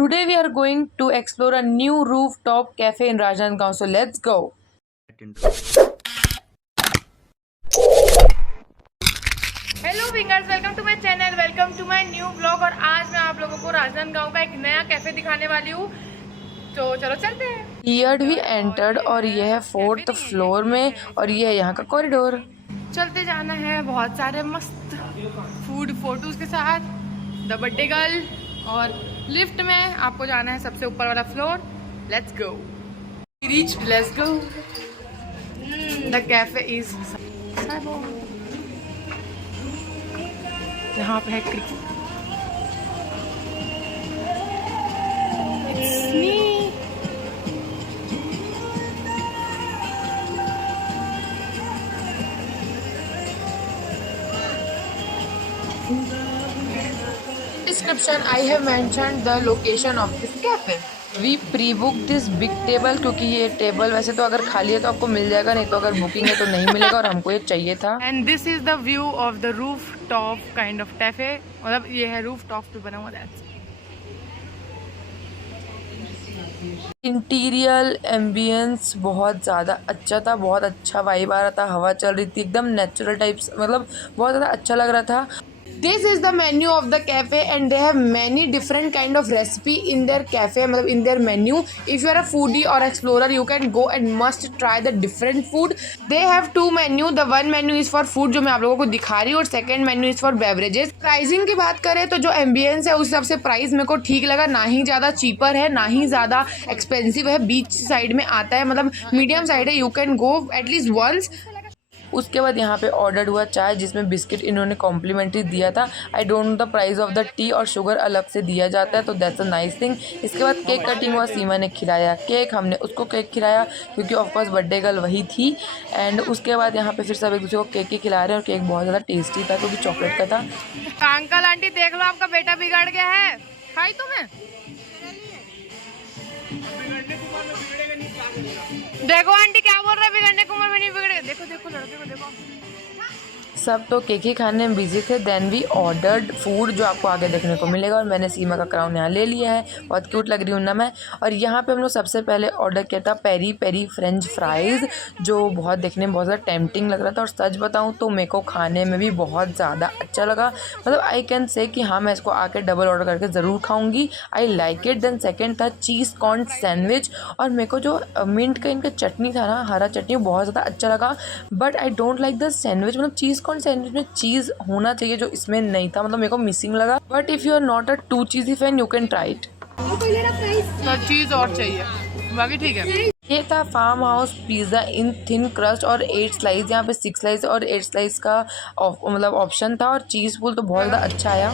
Today we are going to explore a new rooftop cafe in Rajanagangaon. So let's go. Hello wingers, welcome to my channel, welcome to my new blog. और आज मैं आप लोगों को राजनांदगांव का एक नया कैफे दिखाने वाली हूँ। तो चलो चलते हैं। हियर वी एंटर्ड और ये है 4th फ्लोर में और ये है यहाँ का कॉरिडोर। चलते जाना है बहुत सारे मस्त फूड फोटोज के साथ, द बर्थडे गर्ल, और लिफ्ट में आपको जाना है सबसे ऊपर वाला floor. Let's go, reach, let's go. The cafe is यहाँ पे है Description, I have mentioned the location of this cafe. We pre-booked this big table क्योंकि ये टेबल वैसे तो अगर खाली है तो आपको मिल जाएगा, नहीं तो अगर बुकिंग है तो नहीं मिलेगा और हमको ये चाहिए था। And this is the view of the roof top kind of cafe, मतलब ये है रूफ टॉप पे बना हुआ। इंटीरियर एम्बियंस बहुत ज़्यादा अच्छा था, बहुत अच्छा वाइब आ रहा था, हवा चल रही थी, एकदम नेचुरल टाइप्स, मतलब बहुत ज़्यादा अच्छा लग रहा था। This is the menu of the cafe and they have many different kind of recipe in their cafe, मतलब in their menu. If you are a foodie or explorer, you can go and must try the different food. They have two menu. The one menu is for food जो मैं आप लोगों को दिखा रही हूँ, और second menu is for beverages. Pricing की बात करें तो जो एम्बियंस है उस हिसाब से प्राइस मेरे को ठीक लगा, ना ही ज़्यादा चीपर है ना ही ज़्यादा एक्सपेंसिव है, बीच साइड में आता है, मतलब मीडियम साइड है। You can go at least once. उसके बाद यहाँ पे ऑर्डर हुआ चाय, जिसमें बिस्किट इन्होंने कॉम्प्लीमेंट्री दिया था। I don't know the price of the T, और शुगर अलग से दिया जाता है, तो दैट्स अ नाइस थिंग। इसके बाद केक कटिंग हुआ, सीमा ने खिलाया केक, हमने उसको केक खिलाया क्योंकि ऑफकोर्स बर्थडे गर्ल वही थी। एंड उसके बाद यहाँ पे फिर सब एक दूसरे को केक ही खिला रहे हैं, और केक बहुत ज़्यादा टेस्टी था क्योंकि चॉकलेट का था। अंकल आंटी देख लो, आपका बेटा बिगड़ गया है। खाई तुम्हें? देखो आंटी क्या बोल रहा है, बिगड़ने की उम्र में नहीं बिगड़ेगा। देखो देखो लड़के को देखो। सब तो केक ही खाने में बिजी थे। देन वी ऑर्डर्ड फूड, जो आपको आगे देखने को मिलेगा, और मैंने सीमा का क्राउन यहाँ ले लिया है, बहुत क्यूट लग रही हूँ ना मैं। और यहाँ पे हम लोग सबसे पहले ऑर्डर किया था पेरी पेरी फ्रेंच फ्राइज़, जो बहुत देखने में बहुत ज़्यादा टेम्पटिंग लग रहा था, और सच बताऊँ तो मेरे को खाने में भी बहुत ज़्यादा अच्छा लगा। मतलब आई कैन से कि हाँ, मैं इसको आके डबल ऑर्डर करके ज़रूर खाऊँगी। I like it. Then second था चीज़ कॉर्न सैंडविच, और मेरे को जो मिंट का इनका चटनी था ना, हरा चटनी, बहुत ज़्यादा अच्छा लगा। But I don't like the sandwich, मतलब चीज़ सैंडविच में चीज़ होना चाहिए जो इसमें नहीं था, मतलब मेरे को मिसिंग लगा। But if you are not a too cheesy fan, you can try it. तो चीज़ और चाहिए, बाकी ठीक है। ये था farm house pizza in thin crust और 8 स्लाइस, यहाँ पे 6 स्लाइस और 8 स्लाइस का मतलब ऑप्शन था, और चीज़ पुल तो बहुत ज़्यादा अच्छा आया।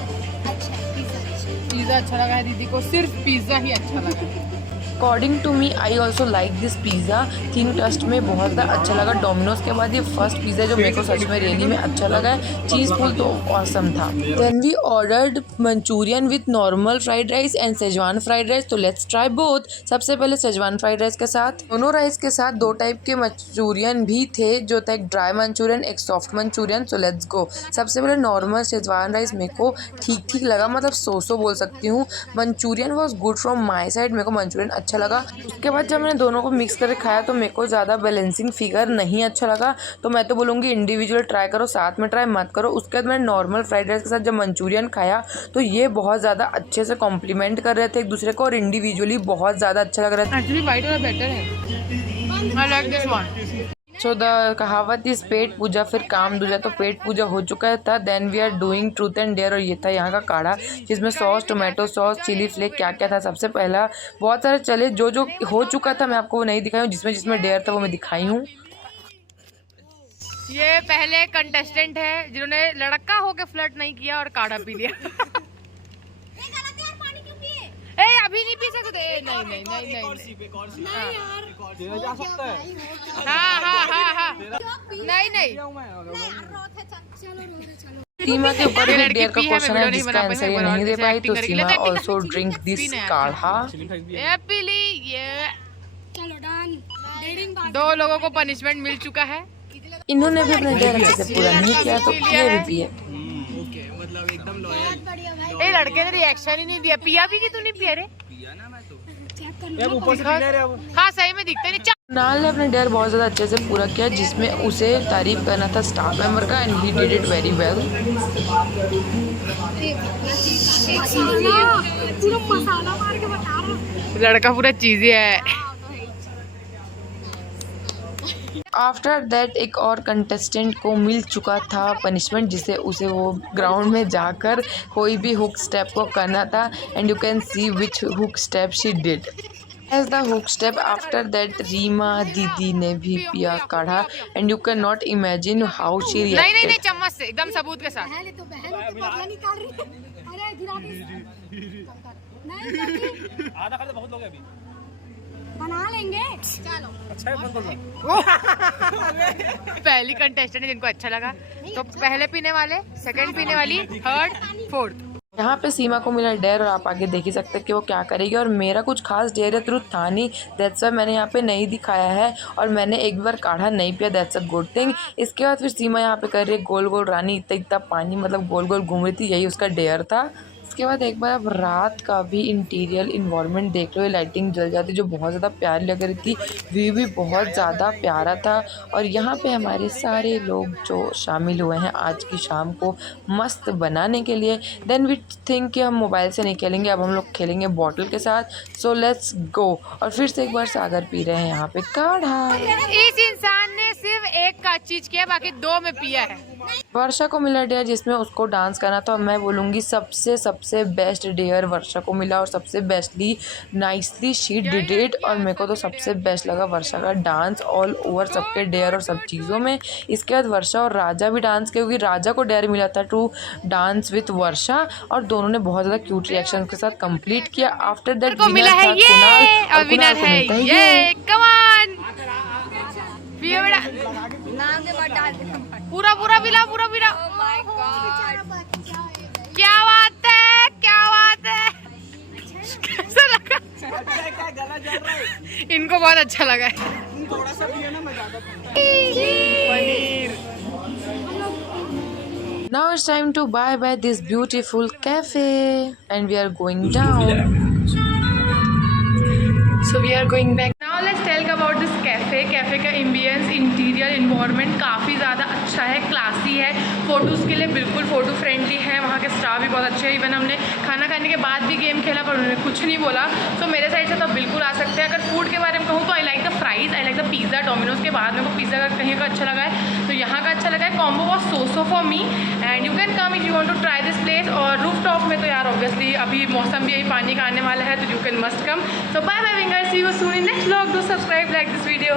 पिज़्ज़ा अच्छा लगा है दीदी को, सिर्फ पिज़्ज़ा ही अच्छा लगा। According to me I also like this pizza, thin crust में बहुत ज़्यादा अच्छा लगा। डोमिनोज के बाद ये फर्स्ट पिज़्ज़ा जो मेरे को सच में रियली में अच्छा लगा है। चीज़ पुल तो ऑसम था। Then we ordered Manchurian with normal fried rice and Schezwan fried rice, तो लेट्स ट्राई बोथ। सबसे पहले सेजवान फ्राइड राइस के साथ, दोनों राइस के साथ 2 टाइप के मंचूरियन भी थे, जो था एक ड्राई मंचूरियन, एक soft Manchurian. So let's go. सबसे पहले नॉर्मल सेजवान राइस मेरे को ठीक ठीक लगा, मतलब सो बोल सकती हूँ। Manchurian was good from my side, मेरे को मंचूरियन अच्छा लगा। उसके बाद जब मैंने दोनों को मिक्स करके खाया तो मेरे को ज़्यादा बैलेंसिंग फिगर नहीं अच्छा लगा, तो मैं तो बोलूँगी इंडिविजुअल ट्राई करो, साथ में ट्राई मत करो। उसके बाद मैंने नॉर्मल फ्राइड राइस के साथ जब मंचूरियन खाया तो ये बहुत ज़्यादा अच्छे से कॉम्प्लीमेंट कर रहे थे एक दूसरे को, और इंडिविजुअली बहुत ज़्यादा अच्छा लग रहा था। एक्चुअली व्हाइट वाला बेटर है, I like this one. So the कहावत इस पेट पूजा फिर काम दूजा, तो पेट पूजा हो चुका था। Then we are doing truth and dare, और ये था यहाँ का काढ़ा, जिसमें sauce, tomato sauce, chilli flake, क्या क्या था। सबसे पहला बहुत सारे चले, जो जो हो चुका था मैं आपको नहीं दिखाई हूँ, जिसमें जिसमें डेयर था वो मैं दिखाई हूँ। ये पहले कंटेस्टेंट है जिन्होंने लड़का होके फ्लर्ट नहीं किया और काढ़ा पी लिया। ए अभी नहीं पी सकते। नहीं नहीं नहीं नहीं यार, जा सकता है। हाँ नहीं नहीं। सीमा के ऊपर भी डेयर का क्वेश्चन है, जिसका आंसर ये नहीं दे पाई, तो सीमा ऑल्सो ड्रिंक दिस काढ़ा। दो लोगों को पनिशमेंट मिल चुका है। इन्होंने भी अपने डेयर अच्छे से पूरा नहीं किया, तो ये भी पिए। मतलब एकदम लॉयल। ये लड़के ने रिएक्शन ही नहीं दिया। पिया भी कि तू नहीं पिया रे? हाँ सही में दिखते नहीं। कुणाल ने अपने डेयर बहुत ज़्यादा अच्छे से पूरा किया, जिसमें उसे तारीफ करना था स्टाफ मेंबर का, and he did it very well. लड़का पूरा चीज़ी है। आफ्टर दैट एक और कंटेस्टेंट को मिल चुका था पनिशमेंट, जिसे उसे वो ग्राउंड में जाकर कोई भी हुक स्टेप को करना था, and you can see which hook step she did as the hook step. After that Reema दीदी ने भी पिया काढ़ा, and you can not imagine how she reacted. नहीं चम्मच से एकदम सबूत के साथ। आधा खा बहुत लोग हैं अभी। बना लेंगे। चलो अच्छा है पहली कंटेस्टेंट है जिनको अच्छा लगा, तो पहले पीने वाले, सेकंड पीने वाली, थर्ड, फोर्थ। यहाँ पे सीमा को मिला डेयर, और आप आगे देख ही सकते हैं कि वो क्या करेगी। और मेरा कुछ खास डेयर या ट्रुथ था नहीं, दैट्स वाई मैंने यहाँ पे नहीं दिखाया है, और मैंने एक बार काढ़ा नहीं पिया, दैट्स अ गुड थिंग। इसके बाद फिर सीमा यहाँ पे कर रही है गोल गोल रानी, इतना इतना पानी मतलब गोल गोल घूम रही थी, यही उसका डेयर था। उसके बाद एक बार अब रात का भी इंटीरियर इन्वायरमेंट देख लो, लाइटिंग जल जाती जो बहुत ज़्यादा प्यारी लग रही थी, व्यू भी बहुत ज़्यादा प्यारा था। और यहाँ पे हमारे सारे लोग जो शामिल हुए हैं आज की शाम को मस्त बनाने के लिए। देन वी थिंक कि हम मोबाइल से नहीं खेलेंगे, अब हम लोग खेलेंगे बॉटल के साथ। So let's go. और फिर से एक बार सागर पी रहे हैं यहाँ पे काढ़ा। इस इंसान ने सिर्फ एक का चीज किया, बाकी दो में पिया है। वर्षा को मिला डेयर जिसमें उसको डांस करना था, और मैं बोलूँगी सबसे बेस्ट डेयर वर्षा को मिला, और सबसे बेस्टली नाइसली शी डिड इट। और मेरे को तो सबसे बेस्ट लगा वर्षा का डांस ऑल ओवर, सबके डेयर और सब चीज़ों में। इसके बाद वर्षा और राजा भी डांस किए, क्योंकि राजा को डेयर मिला था टू डांस विथ वर्षा, और दोनों ने बहुत ज़्यादा क्यूट रिएक्शन के साथ कंप्लीट किया। आफ्टर दैट मिला है ये, और विनर है ये। कम ऑन पिया बेटा, पूरा पूरा पिला, पूरा पिला। क्या बात है, क्या बात है। कैसा लगा? इनको बहुत अच्छा लगा है। थोड़ा सा भी है ना, मैं ज्यादा paneer. Now it's time to bye this beautiful cafe, and we are going down. So we are going back. Now let's tell about this cafe. Cafe का एम्बियंस, इंटीरियर, इन्वायरमेंट काफ़ी ज़्यादा अच्छा है, क्लासी है, फ़ोटोज़ के लिए बिल्कुल फ़ोटो फ्रेंडली है। वहाँ के स्टाफ भी बहुत अच्छे हैं। इवन हमने खाना खाने के बाद भी गेम खेला, पर उन्होंने कुछ नहीं बोला। तो मेरे साइड से तो बिल्कुल आ सकते हैं। अगर फूड के बारे में कहूँ तो I like the fries, I like the pizza. Domino's के बाद मेरे को पिज़्ज़ा का कहीं का अच्छा लगा है, तो यहाँ का अच्छा लगा है। Combo was so for me, and you can come if you want to try this place. और रूफ टॉप में तो यार ऑब्वियसली अभी मौसम भी यही पानी का आने वाला है, तो you can must come. So bye bye winger, see you soon in next vlog. Do subscribe, like this video.